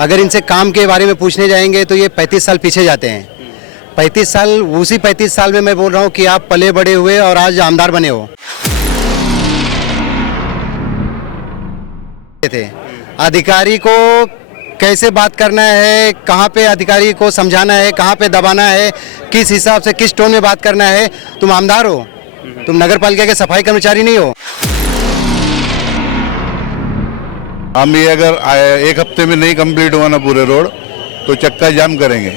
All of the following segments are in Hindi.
अगर इनसे काम के बारे में पूछने जाएंगे तो ये 35 साल पीछे जाते हैं। 35 साल, उसी 35 साल में मैं बोल रहा हूँ कि आप पले बड़े हुए और आज आमदार बने हो थे। अधिकारी को कैसे बात करना है, कहाँ पे अधिकारी को समझाना है, कहाँ पे दबाना है, किस हिसाब से किस टोन में बात करना है। तुम आमदार हो, तुम नगर पालिका के सफाई कर्मचारी नहीं हो। हम ये अगर एक हफ्ते में नहीं कंप्लीट हुआ ना पूरे रोड तो चक्का जाम करेंगे।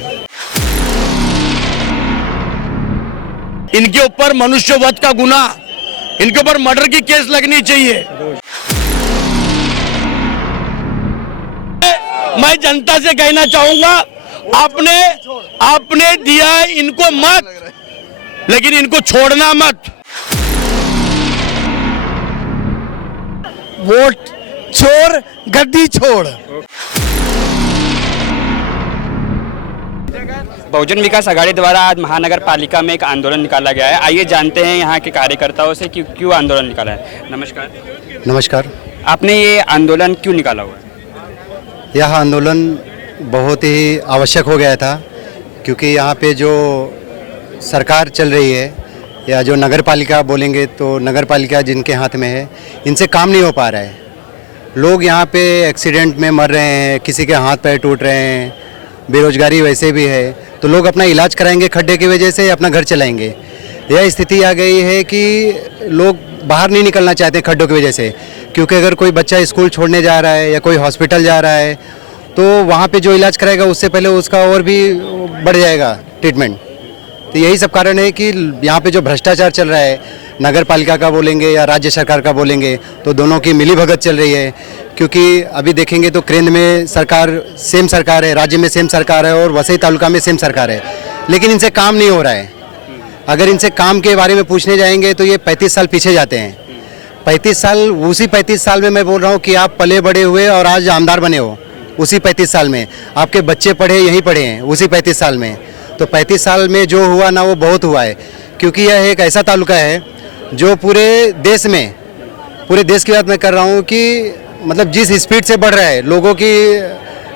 इनके ऊपर मनुष्यवध का गुना, इनके ऊपर मर्डर की केस लगनी चाहिए। मैं जनता से कहना चाहूंगा, आपने दिया इनको मत, लेकिन इनको छोड़ना मत। वोट छोड़, गद्दी छोड़। बहुजन विकास आघाड़ी द्वारा आज महानगर पालिका में एक आंदोलन निकाला गया है। आइए जानते हैं यहाँ के कार्यकर्ताओं से कि क्यों आंदोलन निकाला है। नमस्कार। नमस्कार। आपने ये आंदोलन क्यों निकाला हुआ है? यह आंदोलन बहुत ही आवश्यक हो गया था, क्योंकि यहाँ पे जो सरकार चल रही है या जो नगर पालिका बोलेंगे तो नगर पालिका जिनके हाथ में है, इनसे काम नहीं हो पा रहा है। लोग यहाँ पे एक्सीडेंट में मर रहे हैं, किसी के हाथ पैर टूट रहे हैं, बेरोजगारी वैसे भी है, तो लोग अपना इलाज कराएंगे खड्डे की वजह से, अपना घर चलाएंगे। यह स्थिति आ गई है कि लोग बाहर नहीं निकलना चाहते खड्डों की वजह से, क्योंकि अगर कोई बच्चा स्कूल छोड़ने जा रहा है या कोई हॉस्पिटल जा रहा है तो वहाँ पे जो इलाज कराएगा उससे पहले उसका और भी बढ़ जाएगा ट्रीटमेंट। तो यही सब कारण है कि यहाँ पे जो भ्रष्टाचार चल रहा है, नगर पालिका का बोलेंगे या राज्य सरकार का बोलेंगे, तो दोनों की मिलीभगत चल रही है। क्योंकि अभी देखेंगे तो केंद्र में सरकार सेम सरकार है, राज्य में सेम सरकार है और वसई तालुका में सेम सरकार है, लेकिन इनसे काम नहीं हो रहा है। अगर इनसे काम के बारे में पूछने जाएंगे तो ये 35 साल पीछे जाते हैं। 35 साल, उसी 35 साल में मैं बोल रहा हूँ कि आप पले बड़े हुए और आज आमदार बने हो। उसी 35 साल में आपके बच्चे पढ़े, यहीं पढ़े हैं उसी 35 साल में। तो 35 साल में जो हुआ ना वो बहुत हुआ है, क्योंकि यह एक ऐसा तालुका है जो पूरे देश की बात मैं कर रहा हूँ कि मतलब जिस स्पीड से बढ़ रहा है, लोगों की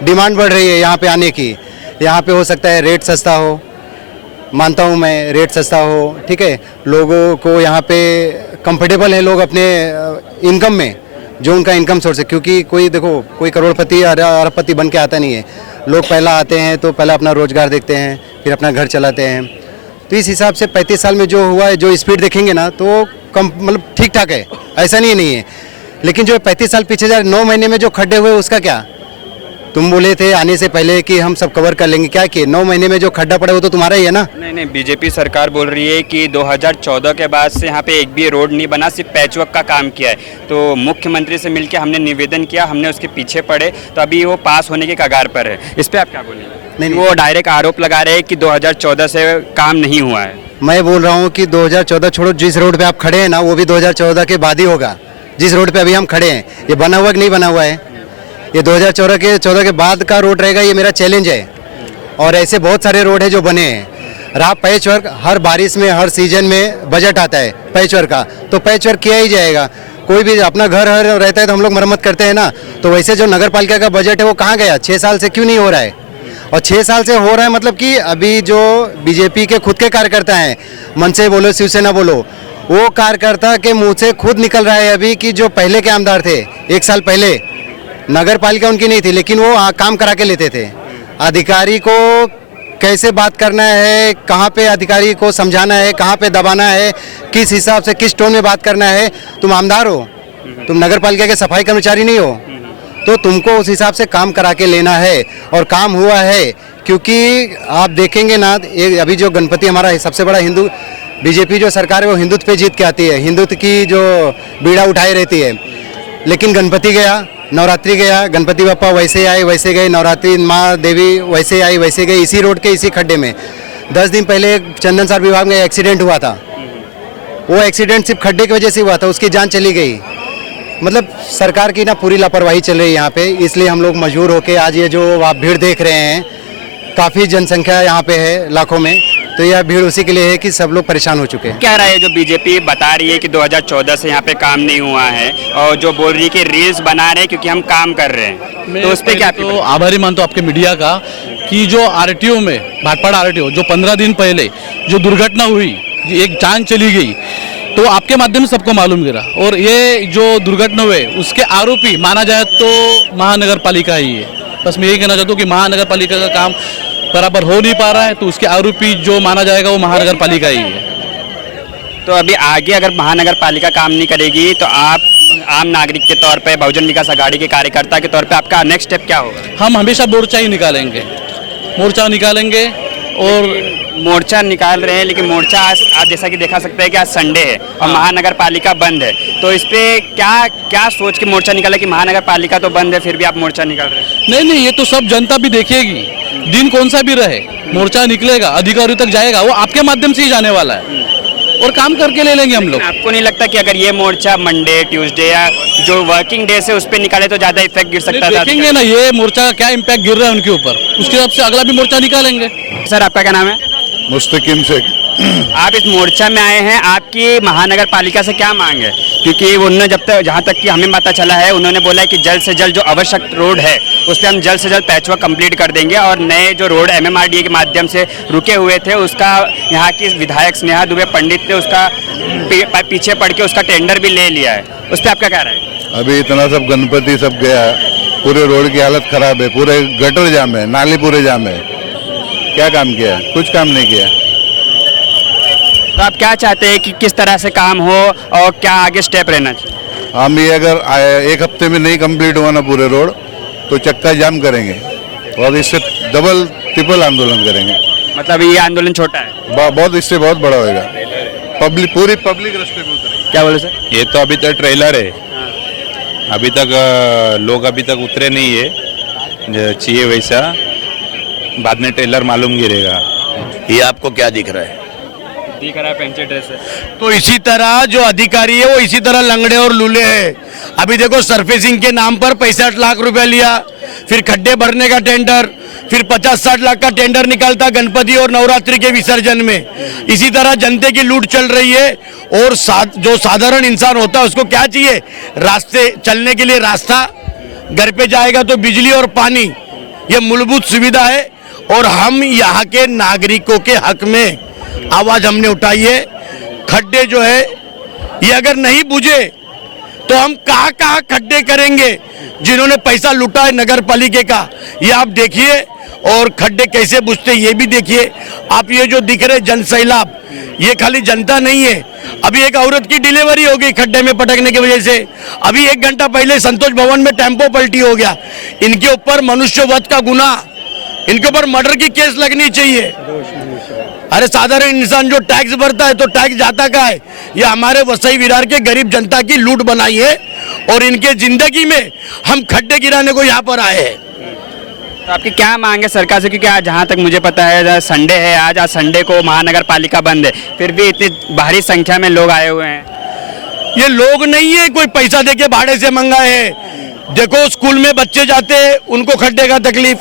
डिमांड बढ़ रही है यहाँ पे आने की। यहाँ पे हो सकता है रेट सस्ता हो, मानता हूँ मैं, रेट सस्ता हो, ठीक है, लोगों को यहाँ पे कंफर्टेबल है लोग अपने इनकम में, जो उनका इनकम सोर्स है। क्योंकि कोई देखो, कोई करोड़पति अरबपति बन के आता नहीं है। लोग पहला आते हैं तो पहला अपना रोजगार देखते हैं, फिर अपना घर चलाते हैं। तो इस हिसाब से 35 साल में जो हुआ है, जो स्पीड देखेंगे ना तो कम मतलब ठीक ठाक है, ऐसा नहीं है। लेकिन जो 35 साल पीछे जा रहे, 9 महीने में जो खड्डे हुए उसका क्या? तुम बोले थे आने से पहले कि हम सब कवर कर लेंगे, क्या किए? 9 महीने में जो खड्डा पड़ा वो तो तुम्हारा ही है ना। नहीं, बीजेपी सरकार बोल रही है कि 2014 के बाद से यहाँ पे एक भी रोड नहीं बना, सिर्फ पैचवर्क का काम किया है। तो मुख्यमंत्री से मिलकर हमने निवेदन किया, हमने उसके पीछे पड़े, तो अभी वो पास होने के कगार पर है। इस पर आप क्या बोलेंगे? नहीं, वो डायरेक्ट आरोप लगा रहे हैं कि 2014 से काम नहीं हुआ है। मैं बोल रहा हूँ कि 2014 छोड़ो, जिस रोड पे आप खड़े हैं ना वो भी 2014 के बाद ही होगा। जिस रोड पे अभी हम खड़े हैं, ये बना हुआ कि नहीं बना हुआ है, ये 2014 के बाद का रोड रहेगा, ये मेरा चैलेंज है। और ऐसे बहुत सारे रोड है जो बने हैं। रहा पैचवर्क, हर बारिश में, हर सीजन में बजट आता है पैचवर्क का, तो पैचवर्क किया ही जाएगा। कोई भी अपना घर हर रहता है तो हम लोग मरम्मत करते हैं ना, तो वैसे जो नगर पालिका का बजट है वो कहाँ गया? 6 साल से क्यों नहीं हो रहा है? और 6 साल से हो रहा है मतलब कि अभी जो बीजेपी के खुद के कार्यकर्ता हैं, मन से बोलो शिवसेना बोलो, वो कार्यकर्ता के मुंह से खुद निकल रहा है अभी कि जो पहले के आमदार थे 1 साल पहले, नगर पालिका उनकी नहीं थी लेकिन वो काम करा के लेते थे। अधिकारी को कैसे बात करना है, कहाँ पे अधिकारी को समझाना है, कहाँ पे दबाना है, किस हिसाब से किस टोन में बात करना है। तुम आमदार हो, तुम नगर पालिका के सफाई कर्मचारी नहीं हो, तो तुमको उस हिसाब से काम करा के लेना है। और काम हुआ है, क्योंकि आप देखेंगे ना, अभी जो गणपति हमारा सबसे बड़ा हिंदू, बीजेपी जो सरकार है वो हिंदुत्व पे जीत के आती है, हिंदुत्व की जो बीड़ा उठाई रहती है। लेकिन गणपति गया, नवरात्रि गया, गणपति बप्पा वैसे आए वैसे गए, नवरात्रि माँ देवी वैसे आई वैसे गई, इसी रोड के इसी खड्डे में। 10 दिन पहले चंदन सार विभाग में एक्सीडेंट हुआ था, वो एक्सीडेंट सिर्फ खड्डे की वजह से हुआ था, उसकी जान चली गई। मतलब सरकार की ना पूरी लापरवाही चल रही है यहाँ पे। इसलिए हम लोग मजबूर होकर आज ये जो आप भीड़ देख रहे हैं, काफ़ी जनसंख्या यहाँ पे है, लाखों में, तो यह भीड़ उसी के लिए है कि सब लोग परेशान हो चुके हैं। क्या रहा है जो बीजेपी बता रही है कि 2014 से यहाँ पे काम नहीं हुआ है और जो बोल रही है कि रील्स बना रहे हैं क्योंकि हम काम कर रहे हैं, तो उस पर क्या तो आभारी मानता हूँ आपके मीडिया का कि जो आरटीओ में भाटपाड़ा आरटीओ जो 15 दिन पहले जो दुर्घटना हुई, एक जान चली गई, तो आपके माध्यम से सबको मालूम गिरा और ये जो दुर्घटना हुए उसके आरोपी माना जाए तो महानगर पालिका ही है। बस मैं यही कहना चाहता हूँ कि महानगर पालिका का काम बराबर हो नहीं पा रहा है, तो उसके आरोपी जो माना जाएगा वो महानगर पालिका ही है। तो अभी आगे अगर महानगर पालिका काम नहीं करेगी तो आप आम नागरिक के तौर पे, बहुजन विकास आघाड़ी के कार्यकर्ता के तौर पे आपका नेक्स्ट स्टेप क्या होगा? हम हमेशा मोर्चा ही निकालेंगे, मोर्चा निकालेंगे और मोर्चा निकाल रहे हैं, लेकिन मोर्चा आज जैसा कि देखा सकते हैं कि आज संडे है और महानगर पालिका बंद है, तो इस पे क्या सोच के मोर्चा निकाला कि महानगर पालिका तो बंद है फिर भी आप मोर्चा निकाल रहे हैं? नहीं, ये तो सब जनता भी देखेगी, दिन कौन सा भी रहे मोर्चा निकलेगा, अधिकारियों तक जाएगा, वो आपके माध्यम से ही जाने वाला है और काम करके ले लेंगे हम लोग। आपको नहीं लगता कि अगर ये मोर्चा मंडे, ट्यूसडे या जो वर्किंग डेज है उस पर निकाले तो ज्यादा इफेक्ट गिर सकता था? देखेंगे ना ये मोर्चा का क्या इम्पैक्ट गिर रहा है उनके ऊपर, उसके हिसाब से अगला भी मोर्चा निकालेंगे। सर आपका क्या नाम है? मुस्तकिम शेख। आप इस मोर्चा में आए हैं, आपकी महानगर पालिका से क्या मांग है? क्योंकि उन्होंने जहाँ तक कि हमें पता चला है, उन्होंने बोला है कि जल्द से जल्द जो आवश्यक रोड है उस पर हम जल्द से जल्द पैचवर्क कंप्लीट कर देंगे और नए जो रोड MMRDA के माध्यम से रुके हुए थे उसका यहाँ की विधायक स्नेहा दुबे पंडित ने उसका पीछे पड़ के उसका टेंडर भी ले लिया है, उस पर आपका क्या राय है? अभी इतना सब गणपति सब गया, पूरे रोड की हालत खराब है, पूरे गटर जाम है, नाली पूरे जाम है। क्या काम किया? कुछ काम नहीं किया। तो आप क्या चाहते हैं कि किस तरह से काम हो और क्या आगे स्टेप रहना चाहिए? हम ये अगर एक हफ्ते में नहीं कंप्लीट हुआ ना पूरे रोड तो चक्का जाम करेंगे और इससे डबल ट्रिपल आंदोलन करेंगे। मतलब ये आंदोलन छोटा है? बहुत इससे बहुत बड़ा होगा। पूरी पब्लिक रास्ते पे उतरेगी। क्या बोले सर? ये तो अभी तक ट्रेलर है, अभी तक लोग अभी तक उतरे नहीं है चाहिए वैसा, बाद में ट्रेलर मालूम गिरेगा। ये आपको क्या दिख रहा है? दिख रहा है फैंसी ड्रेस है। तो इसी तरह जो अधिकारी है वो इसी तरह लंगड़े और लूले हैं। अभी देखो सरफेसिंग के नाम पर 65 लाख रुपया लिया, फिर खड्डे भरने का टेंडर, फिर 50-60 लाख का टेंडर निकालता गणपति और नवरात्रि के विसर्जन में। इसी तरह जनता की लूट चल रही है और जो साधारण इंसान होता है उसको क्या चाहिए? रास्ते चलने के लिए रास्ता, घर पे जाएगा तो बिजली और पानी, ये मूलभूत सुविधा है और हम यहाँ के नागरिकों के हक में आवाज हमने उठाई है। खड्डे जो है ये अगर नहीं बुझे तो हम कहाँ खड्डे करेंगे? जिन्होंने पैसा लूटा है नगर पालिका का, ये आप देखिए, और खड्डे कैसे बुझते ये भी देखिए। आप ये जो दिख रहे जन सैलाब, ये खाली जनता नहीं है। अभी एक औरत की डिलीवरी हो गई खड्डे में पटकने की वजह से। अभी 1 घंटा पहले संतोष भवन में टेम्पो पलटी हो गया। इनके ऊपर मनुष्यवध का गुना, इनके ऊपर मर्डर की केस लगनी चाहिए। अरे साधारण इंसान जो टैक्स भरता है तो टैक्स जाता का है? ये हमारे वसई विरार के गरीब जनता की लूट बनाई है और इनके जिंदगी में हम खड्डे गिराने को यहाँ पर आए हैं। तो आपकी क्या मांग है सरकार से? क्योंकि आज जहाँ तक मुझे पता है संडे है, आज संडे को महानगर पालिका बंद है, फिर भी इतनी भारी संख्या में लोग आए हुए हैं। ये लोग नहीं है कोई पैसा देके भाड़े से मंगाए हैं। देखो स्कूल में बच्चे जाते हैं उनको खड्डे का तकलीफ,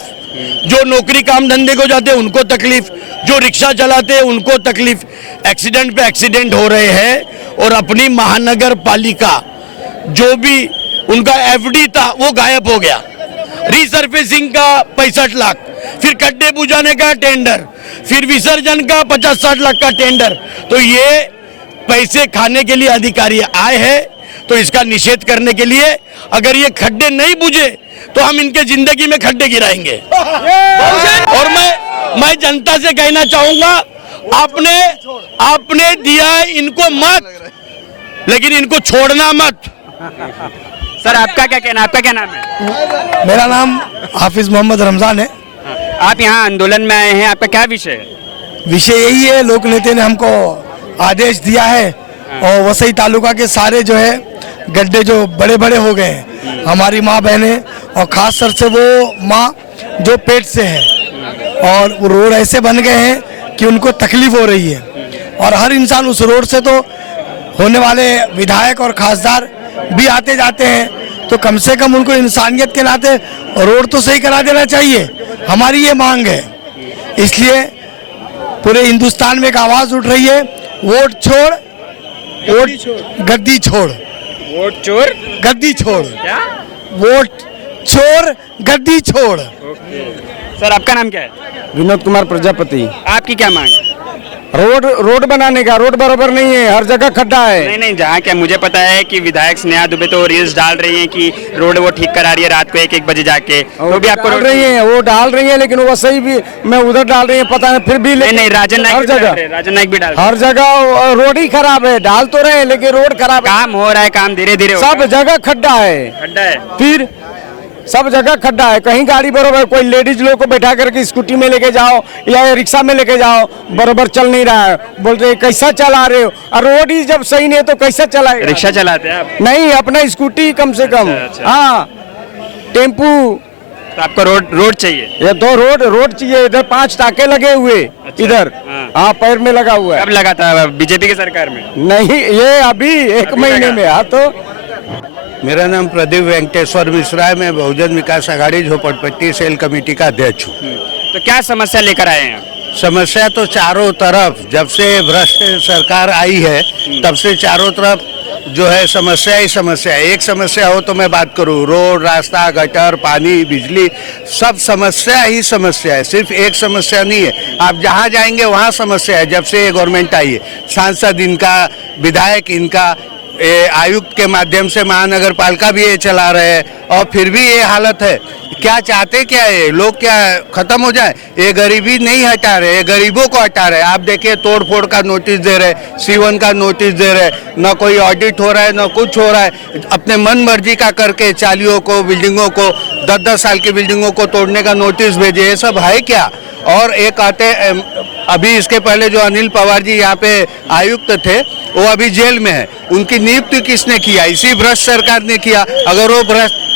जो नौकरी काम धंधे को जाते हैं उनको तकलीफ, जो रिक्शा चलाते हैं उनको तकलीफ। एक्सीडेंट पे एक्सीडेंट हो रहे हैं और अपनी महानगर पालिका जो भी उनका FD था वो गायब हो गया। रीसर्फेसिंग का 65 लाख, फिर खड्डे बुझाने का टेंडर, फिर विसर्जन का 50-60 लाख का टेंडर। तो ये पैसे खाने के लिए अधिकारी आए हैं, तो इसका निषेध करने के लिए अगर ये खड्डे नहीं बुझे तो हम इनके जिंदगी में खड्डे गिराएंगे। और मैं जनता से कहना चाहूंगा, आपने दिया है इनको मत, लेकिन इनको छोड़ना मत। सर आपका क्या कहना, आपका क्या नाम है? मेरा नाम हाफिज मोहम्मद रमजान है। आप यहाँ आंदोलन में आए हैं, आपका क्या विषय है? विषय यही है, लोक नेता ने हमको आदेश दिया है और वसई तालुका के सारे जो है गड्ढे जो बड़े बड़े हो गए हैं, हमारी माँ बहनें और खास कर से वो माँ जो पेट से है, और वो रोड ऐसे बन गए हैं कि उनको तकलीफ हो रही है। और हर इंसान उस रोड से तो होने वाले विधायक और खासदार भी आते जाते हैं, तो कम से कम उनको इंसानियत के नाते रोड तो सही करा देना चाहिए, हमारी ये मांग है। इसलिए पूरे हिंदुस्तान में एक आवाज़ उठ रही है, वोट छोड़, वोट गद्दी छोड़, वोट चोर गद्दी छोड़, क्या? वोट छोड़, गद्दी छोड़। सर आपका नाम क्या है? विनोद कुमार प्रजापति। आपकी क्या मांग है? रोड बनाने का, रोड बराबर नहीं है, हर जगह खड्डा है। नहीं नहीं, जहाँ क्या मुझे पता है कि विधायक स्नेहा दुबे तो रील्स डाल रही हैं कि रोड वो ठीक करा रही है रात को 1-1 बजे जाके, तो भी आपको डाल रही है, वो डाल रही है, लेकिन वो सही भी मैं उधर डाल रही है, पता नहीं, फिर भी नहीं नहीं, राजन नाइक हर भी डाल जगह रहे हैं, राजन नाइक भी डाल रहे हैं। हर जगह रोड ही खराब है, डाल तो रहे हैं लेकिन रोड खराब है। काम हो रहा है, काम धीरे धीरे सब जगह खड्डा है, खड्डा है। फिर सब जगह खड्डा है। कहीं गाड़ी बरोबर, कोई लेडीज लोग को बैठा करके स्कूटी में लेके जाओ या रिक्शा में लेके जाओ, बरोबर चल नहीं रहा है, बोल रहे कैसा चला रहे हो, और रोड ही जब सही नहीं है तो कैसा चलाएगा? रिक्शा चलाते हैं आप? नहीं, अपना स्कूटी कम से कम। अच्छा। हाँ, टेम्पू। तो आपको रोड चाहिए? ये दो रोड चाहिए। इधर 5 टाके लगे हुए, इधर हाँ पैर में लगा हुआ है। कब लगा था? बीजेपी की सरकार में? नहीं, ये अभी 1 महीने में। हाँ, तो मेरा नाम प्रदीप वेंकटेश्वर मिश्रा है। मैं बहुजन विकास आघाड़ी झोपड़पट्टी सेल कमेटी का अध्यक्ष हूँ। तो क्या समस्या लेकर आए हैं आप? समस्या तो चारों तरफ, जब से भ्रष्ट सरकार आई है तब से चारों तरफ जो है समस्या ही समस्या है। एक समस्या हो तो मैं बात करूँ, रोड, रास्ता, गटर, पानी, बिजली, सब समस्या ही समस्या है। सिर्फ एक समस्या नहीं है, आप जहाँ जाएंगे वहाँ समस्या है। जब से ये गवर्नमेंट आई है, सांसद इनका, विधायक इनका, आयुक्त के माध्यम से महानगर पालिका भी ये चला रहे हैं, और फिर भी ये हालत है। क्या चाहते क्या है लोग? क्या खत्म हो जाए? ये गरीबी नहीं हटा रहे, ये गरीबों को हटा रहे। आप देखिए, तोड़ फोड़ का नोटिस दे रहे, C1 का नोटिस दे रहे, न कोई ऑडिट हो रहा है, न कुछ हो रहा है। अपने मन मर्जी का करके चालियों को, बिल्डिंगों को, 10-10 साल की बिल्डिंगों को तोड़ने का नोटिस भेजे, ये सब है क्या? और एक आते, अभी इसके पहले जो अनिल पवार जी यहाँ पे आयुक्त थे, वो अभी जेल में है। उनकी नियुक्ति किसने किया? इसी भ्रष्ट सरकार ने किया। अगर वो भ्रष्ट